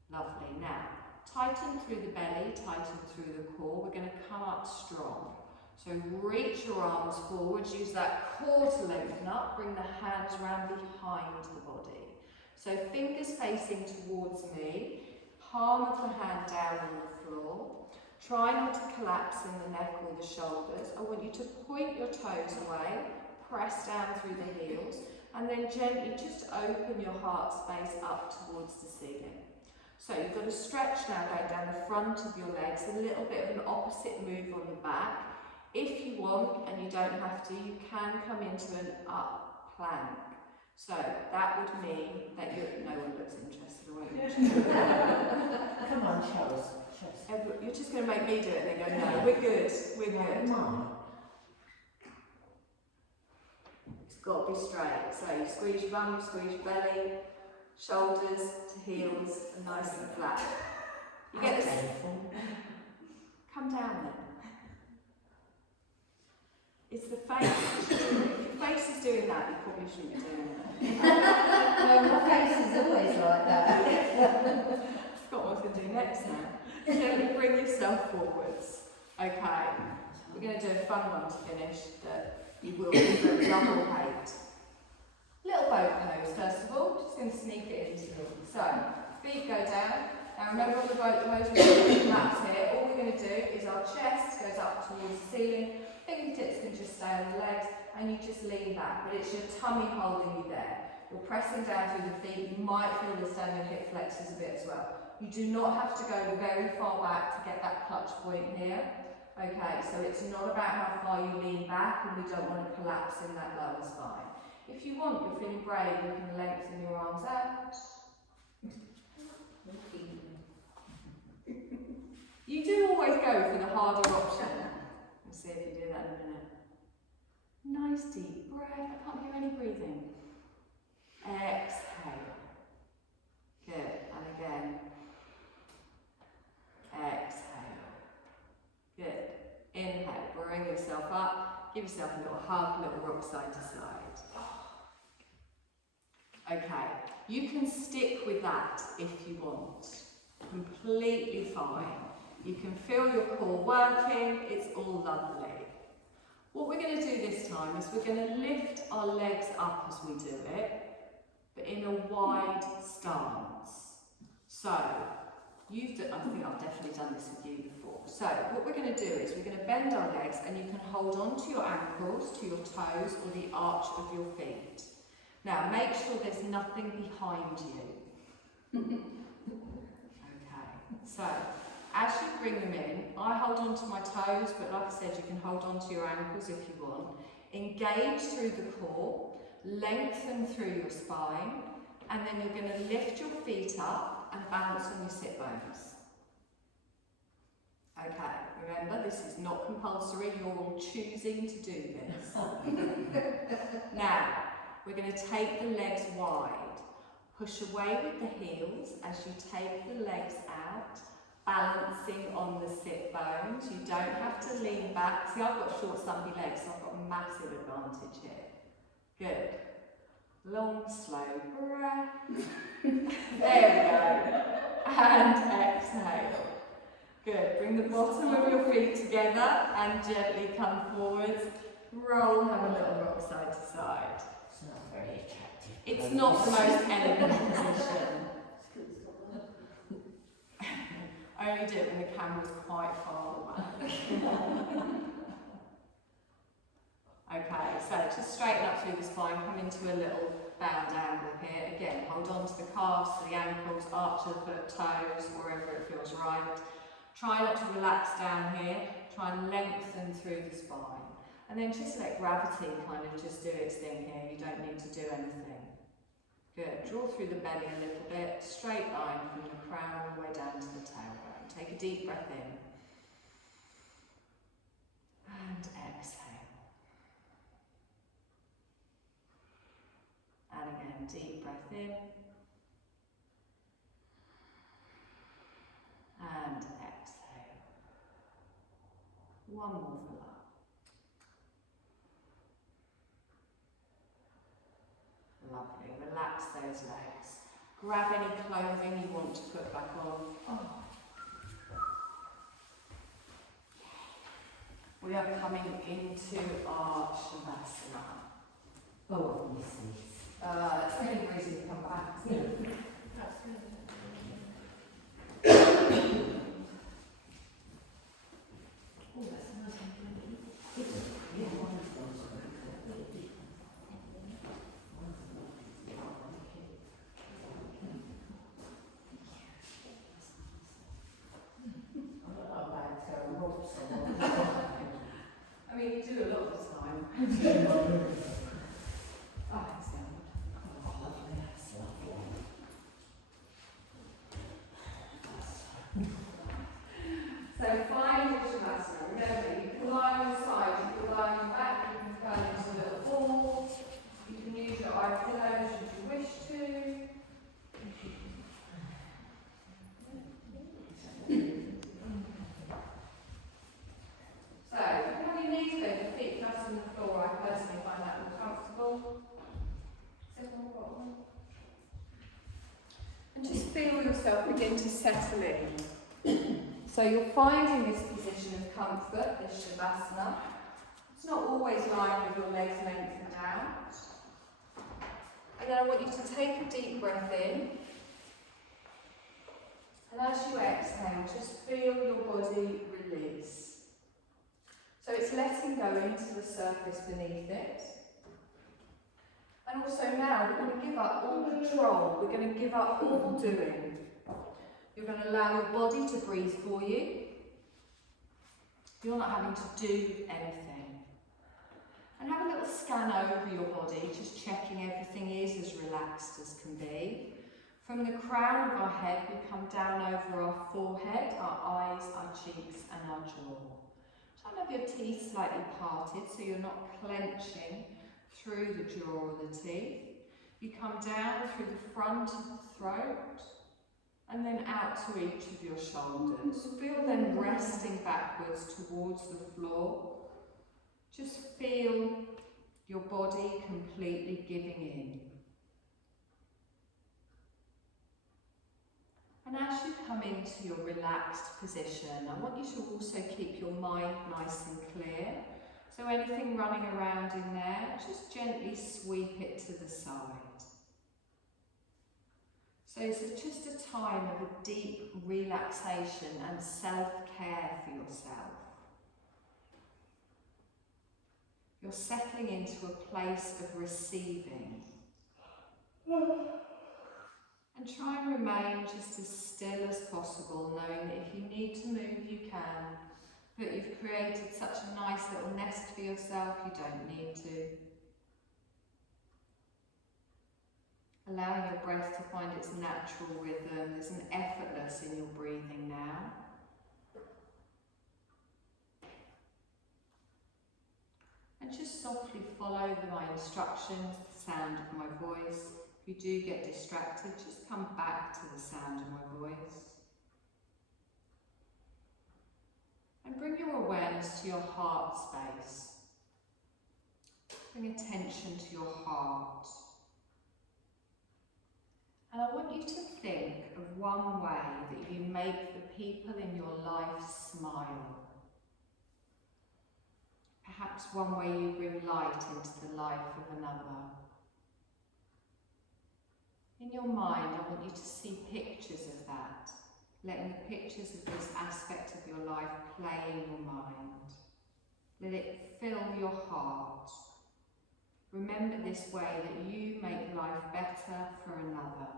Lovely. Now, tighten through the belly, tighten through the core. We're going to come up strong. So reach your arms forwards, use that core to lengthen up, bring the hands round behind the body. So fingers facing towards me, palm of the hand down on the floor. Try not to collapse in the neck or the shoulders. I want you to point your toes away, press down through the heels, and then gently just open your heart space up towards the ceiling. So you've got a stretch now going down the front of your legs, a little bit of an opposite move on the back. If you want, and you don't have to, you can come into an up plank. So that would mean that no one looks interested, or Come on, show us. You're just going to make me do it and then go, no, we're good, we're good. It's got to be straight. So you squeeze your bum, you squeeze your belly, shoulders to heels, and nice and flat. You get this? Come down then. It's the face. If your face is doing that, you probably shouldn't be doing that. No, my face is always like that. I forgot what I was going to do next now. Gently bring yourself forwards. Okay, we're going to do a fun one to finish that you will love or hate. Little boat pose, first of all. Just going to sneak it into you. So, feet go down. Now remember on the boat pose, we're going to do maps here. All we're going to do is our chest goes up towards the ceiling. Fingertips can just stay on the legs, and you just lean back, but it's your tummy holding you there. You're pressing down through the feet. You might feel this down your hip flexors a bit as well. You do not have to go very far back to get that clutch point here. Okay, so it's not about how far you lean back, and we don't want to collapse in that lower spine. If you want, you're feeling brave, you can lengthen your arms out. You do always go for the harder option. We'll see if you do that in a minute. Nice deep breath. I can't hear any breathing. Give yourself a little hug, a little rock side to side. Okay, you can stick with that if you want. Completely fine. You can feel your core working, it's all lovely. What we're going to do this time is we're going to lift our legs up as we do it, but in a wide stance. So, I think I've definitely done this with you before. So, what we're going to do is we're going to bend our legs and you can hold on to your ankles, to your toes or the arch of your feet. Now, make sure there's nothing behind you. Okay, so as you bring them in, I hold on to my toes, but like I said, you can hold on to your ankles if you want. Engage through the core, lengthen through your spine, and then you're going to lift your feet up and balance on your sit bones. Okay, remember this is not compulsory, you're all choosing to do this. Now, we're going to take the legs wide. Push away with the heels as you take the legs out, balancing on the sit bones. You don't have to lean back. See, I've got short, stumpy legs, so I've got a massive advantage here. Good. Long, slow breath. There we go. And exhale. Good. Bring the bottom of your feet together and gently come forwards. Roll, have a little rock side to side. It's not very attractive. It's not the most elegant position. Only do it when the camera's quite far away. Okay, so just straighten up through the spine, come into a little bound angle here. Again, hold on to the calves, to the ankles, arch of the toes, wherever it feels right. Try not to relax down here, try and lengthen through the spine. And then just let gravity kind of just do its thing here, you don't need to do anything. Good, draw through the belly a little bit, straight line from the crown all the way down to the tailbone. Take a deep breath in. And exhale. And again, deep breath in. And exhale. One more for that. Lovely. Relax those legs. Grab any clothing you want to put back on. Oh. We are coming into our Shavasana. Oh, yes, yes. It's the only reason to come back, isn't it? Oh, that's a nice one. Yeah, one of those. I mean, you do a lot of the time. Oh, excellent. Oh, lovely, that's lovely. So find your Shavasana. Remember, you can lie on your side, you can lie on your back, you can turn into a little ball. You can use your eye pillows if you wish to. So, if you have your knees bent, your feet flat on the floor, I personally find that more comfortable. Sit on the bottom. And just feel yourself begin to settle in. So you're finding this position of comfort, this Shavasana. It's not always lying with your legs lengthened out. And then I want you to take a deep breath in. And as you exhale, just feel your body release. So it's letting go into the surface beneath it. And also now we're going to give up all control, we're going to give up all doing. You're going to allow your body to breathe for you. You're not having to do anything. And have a little scan over your body, just checking everything is as relaxed as can be. From the crown of our head, we come down over our forehead, our eyes, our cheeks and our jaw. Try and have your teeth slightly parted so you're not clenching through the jaw or the teeth. You come down through the front of the throat and then out to each of your shoulders. Feel them resting backwards towards the floor. Just feel your body completely giving in. And as you come into your relaxed position, I want you to also keep your mind nice and clear. So anything running around in there, just gently sweep it to the side. So it's just a time of a deep relaxation and self-care for yourself. You're settling into a place of receiving. And try and remain just as still as possible, knowing that if you need to move, you can. But you've created such a nice little nest for yourself, you don't need to. Allowing your breath to find its natural rhythm. There's an effortless in your breathing now. And just softly follow my instructions, the sound of my voice. If you do get distracted, just come back to the sound of my voice. And bring your awareness to your heart space. Bring attention to your heart. And I want you to think of one way that you make the people in your life smile. Perhaps one way you bring light into the life of another. In your mind, I want you to see pictures of that, letting the pictures of this aspect of your life play in your mind. Let it fill your heart. Remember this way that you make life better for another.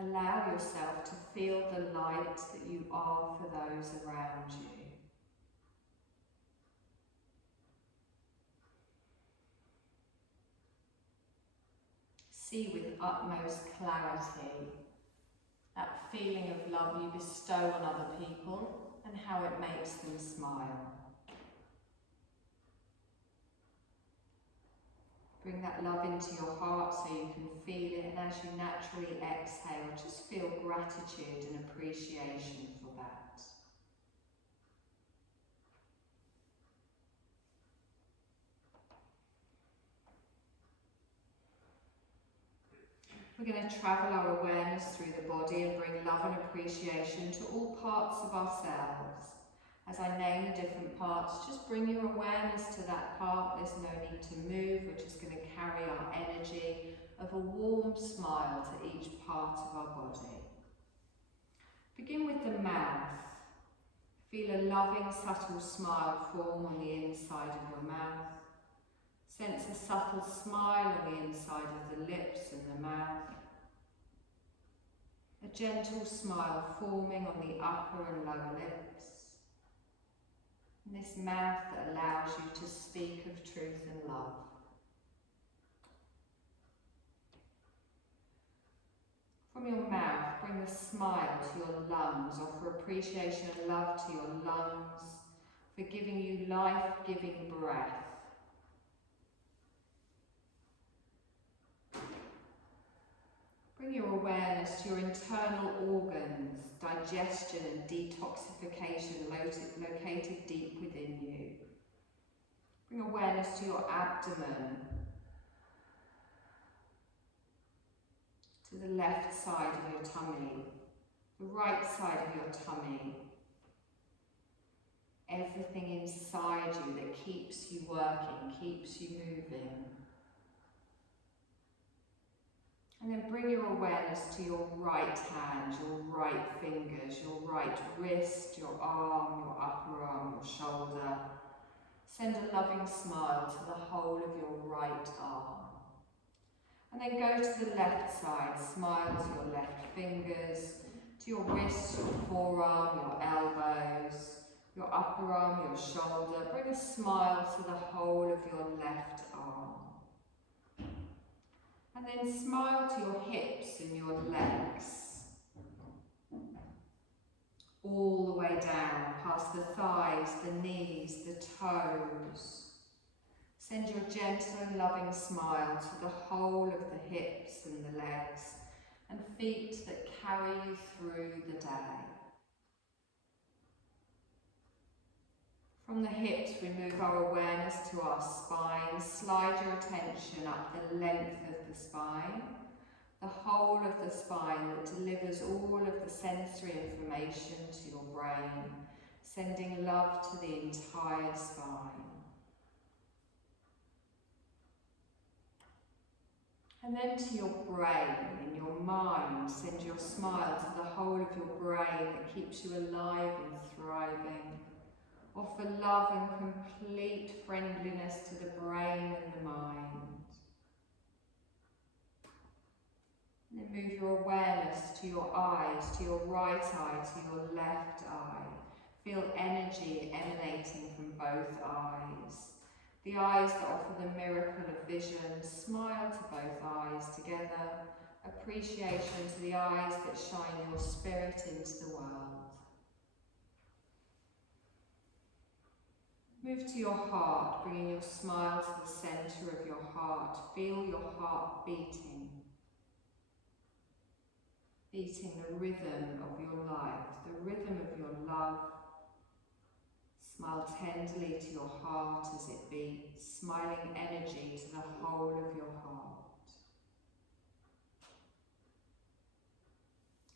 Allow yourself to feel the light that you are for those around you. See with utmost clarity that feeling of love you bestow on other people and how it makes them smile. Bring that love into your heart so you can feel it, and as you naturally exhale, just feel gratitude and appreciation for that. We're going to travel our awareness through the body and bring love and appreciation to all parts of ourselves. As I name the different parts, just bring your awareness to that part. There's no need to move. We're just going to carry our energy of a warm smile to each part of our body. Begin with the mouth. Feel a loving, subtle smile form on the inside of your mouth. Sense a subtle smile on the inside of the lips and the mouth. A gentle smile forming on the upper and lower lips. And this mouth that allows you to speak of truth and love. From your mouth, bring the smile to your lungs. Offer appreciation and love to your lungs for giving you life-giving breath. Bring your awareness to your internal organs, digestion and detoxification located deep within you. Bring awareness to your abdomen, to the left side of your tummy, the right side of your tummy. Everything inside you that keeps you working, keeps you moving. And then bring your awareness to your right hand, your right fingers, your right wrist, your arm, your upper arm, your shoulder. Send a loving smile to the whole of your right arm. And then go to the left side, smile to your left fingers, to your wrists, your forearm, your elbows, your upper arm, your shoulder. Bring a smile to the whole of your left arm. And then smile to your hips and your legs. All the way down, past the thighs, the knees, the toes. Send your gentle and loving smile to the whole of the hips and the legs and feet that carry you through the day. From the hips, we move our awareness to our spine. Slide your attention up the length of the spine, the whole of the spine that delivers all of the sensory information to your brain, sending love to the entire spine. And then to your brain, in your mind, send your smile to the whole of your brain that keeps you alive and thriving. Offer love and complete friendliness to the brain and the mind. And then move your awareness to your eyes, to your right eye, to your left eye. Feel energy emanating from both eyes. The eyes that offer the miracle of vision. Smile to both eyes together. Appreciation to the eyes that shine your spirit into the world. Move to your heart, bringing your smile to the centre of your heart. Feel your heart beating. Beating the rhythm of your life, the rhythm of your love. Smile tenderly to your heart as it beats, smiling energy to the whole of your heart.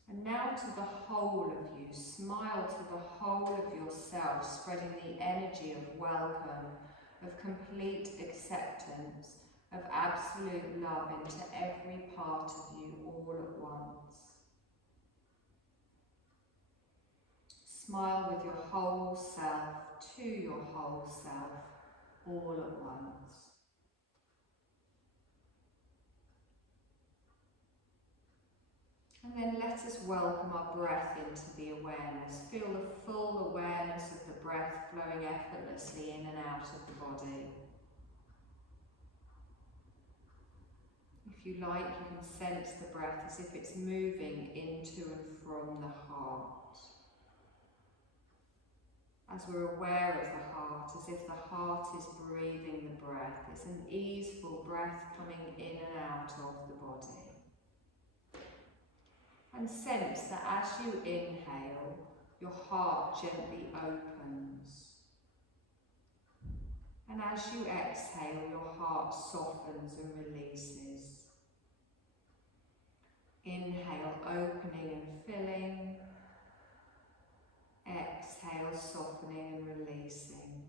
And now to the whole of you, smile to the whole of yourself, spreading the energy of welcome, of complete acceptance, of absolute love into every part of you all at once. Smile with your whole self, to your whole self, all at once. And then let us welcome our breath into the awareness. Feel the full awareness of the breath flowing effortlessly in and out of the body. If you like, you can sense the breath as if it's moving into and from the heart. As we're aware of the heart, as if the heart is breathing the breath. It's an easeful breath coming in and out of the body. And sense that as you inhale, your heart gently opens. And as you exhale, your heart softens and releases. Inhale, opening and filling. Exhale, softening and releasing.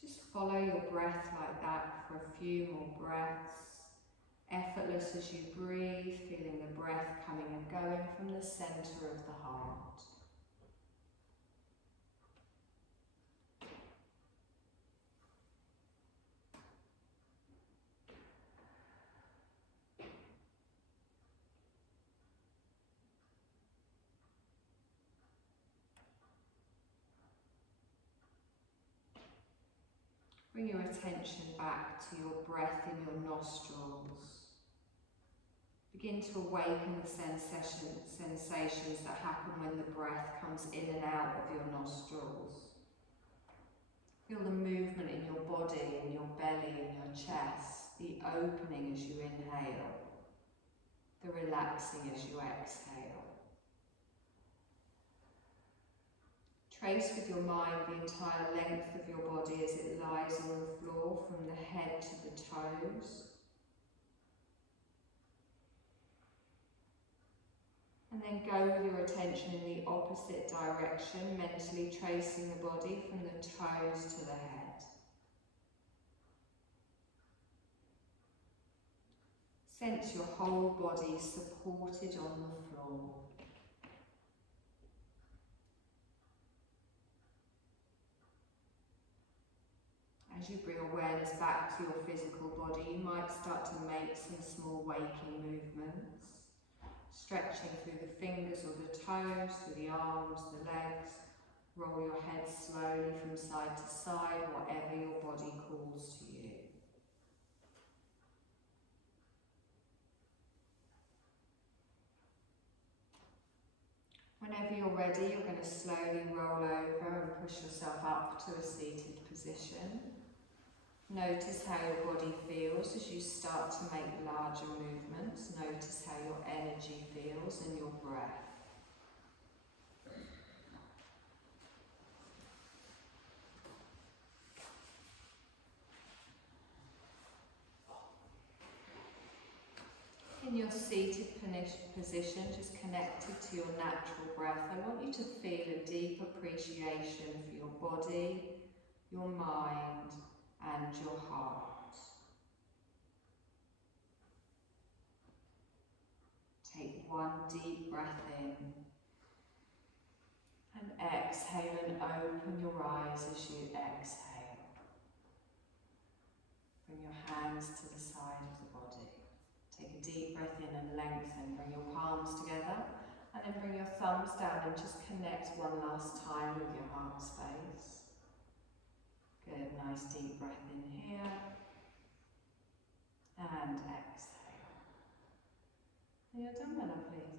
Just follow your breath like that for a few more breaths. Effortless as you breathe, feeling the breath coming and going from the centre of the heart. Bring your attention back to your breath in your nostrils. Begin to awaken the sensations that happen when the breath comes in and out of your nostrils. Feel the movement in your body, in your belly, in your chest, the opening as you inhale, the relaxing as you exhale. Trace with your mind the entire length of your body as it lies on the floor from the head to the toes. And then go with your attention in the opposite direction, mentally tracing the body from the toes to the head. Sense your whole body supported on the floor. As you bring awareness back to your physical body, you might start to make some small waking movements. Stretching through the fingers or the toes, through the arms, the legs. Roll your head slowly from side to side, whatever your body calls to you. Whenever you're ready, you're going to slowly roll over and push yourself up to a seated position. Notice how your body feels as you start to make larger movements. Notice how your energy feels and your breath. your seated position, just connected to your natural breath, I want you to feel a deep appreciation for your body, your mind, and your heart. Take one deep breath in and exhale, and open your eyes as you exhale. Bring your hands to the side of the body. Take a deep breath in and lengthen. Bring your palms together and then bring your thumbs down and just connect one last time with your heart space. Good, nice deep breath in here and exhale. And you're done, my lovely.